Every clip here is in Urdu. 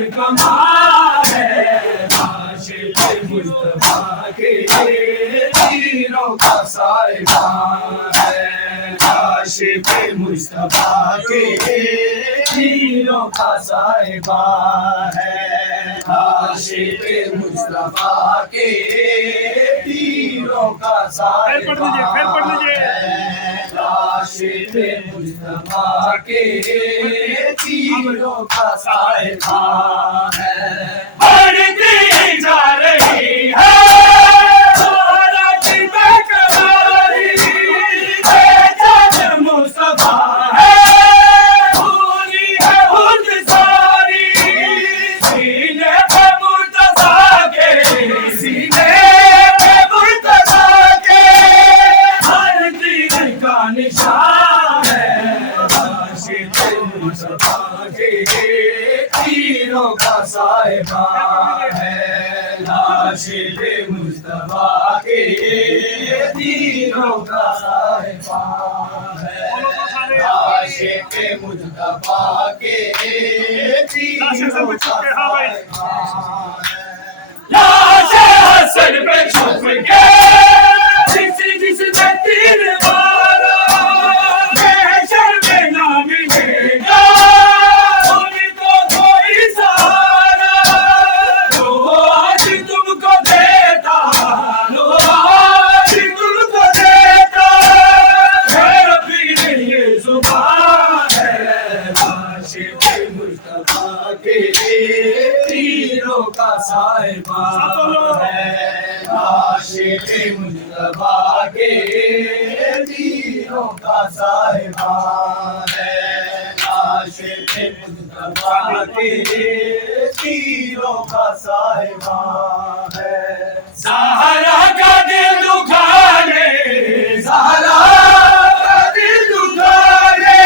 ہر کمال ہے عاشق مصطفیٰ کے تیروں کا صاحبان ہے عاشق مصطفیٰ کے تیروں کا صاحبان ہے عاشق مصطفیٰ کے تیروں کا صاحبان ہے عاشق مصطفیٰ کے تیروں کا صاحبان ہے بڑھتی جا رہی ہے تیروں کا صاحبان ہے عاشق مصطفیٰ کے تیروں کا صاحبان ہے عاشق مصطفیٰ کے تیروں کا صاحبان ہے لاش حسن پہ چھپ کے جس میں تیر مارا محشر میں نہ ملے گا صاحبان ہے عاشق مصطفیٰ کے تیروں کا صاحبان ہے عاشق مصطفیٰ کے تیروں کا صاحبان ہے زہرا کا دل دکھانے زہرا کا دل دکھانے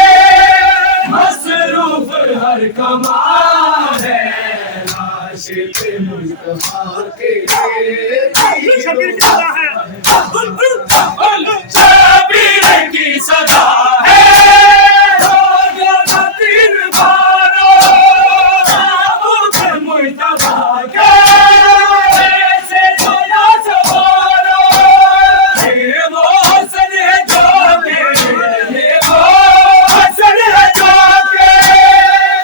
مصروف ہر کمال ہے عاشق مصطفیٰ کے شبیر کی صدا ہے تیر مارو مصطفیٰ کے ایسے دنیا سوارو یہ وہ حسن ہے جو کے یہ وہ حسن ہے جو کے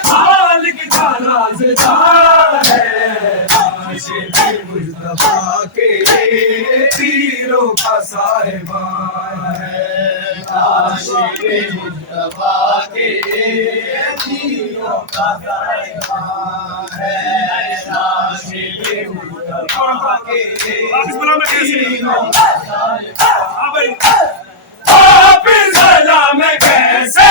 خالق کا رازدار مصطفیٰ کے تیروں کا صاحبان ہے عاشق مصطفیٰ کے تیروں کا صاحبان ہے عاشق مصطفیٰ کے تیروں کا صاحبان ہے آپ ضلع میں کیسے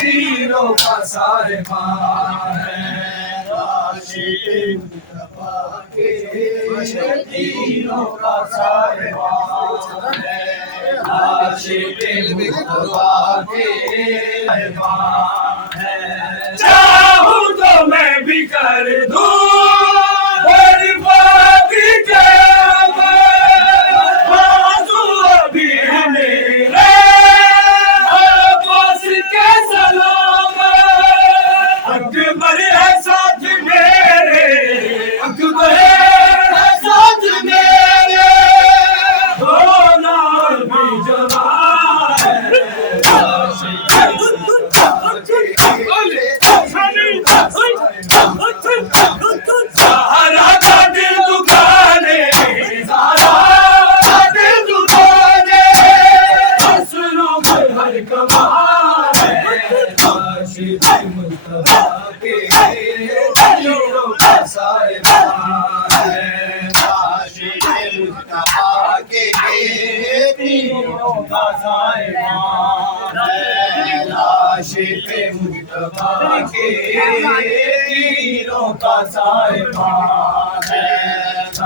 تیروں کا صاحبان ہے عاشق مصطفیٰ کے تیروں کا صاحبان ہے عاشق مصطفیٰ کے صاحبان ہے چاہوں تو میں بھی کر دوں عاشق مصطفیٰ کے تیروں کا صاحبان ہے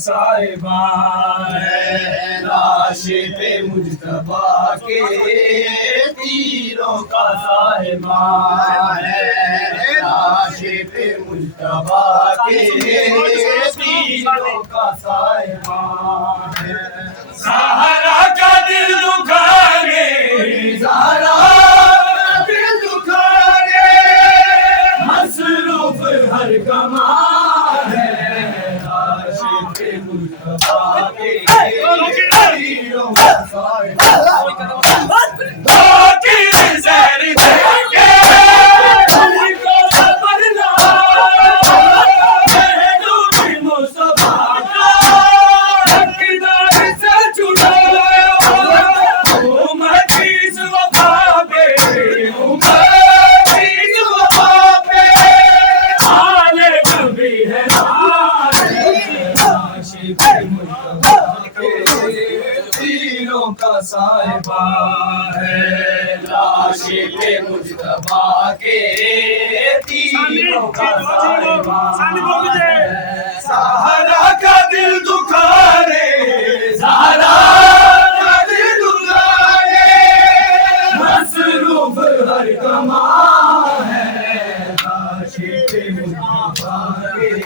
صاحبان ہے راشد مجتبیٰ کے تیروں کا صاحبان ہے راشد مجتبیٰ کے تیروں کا صاحبان ہے زہرا کا دل دکھانے زہرا کا دل دکھانے مصروف ہر کمال ہے تیروں کا صاحبان ہے راشد مجتبیٰ کے تیروں کا صاحبان ہے زہرا کا دل دکھانے زہرا کا دل دکھانے مصروف ہر کمال ہے راشد مجتبیٰ کے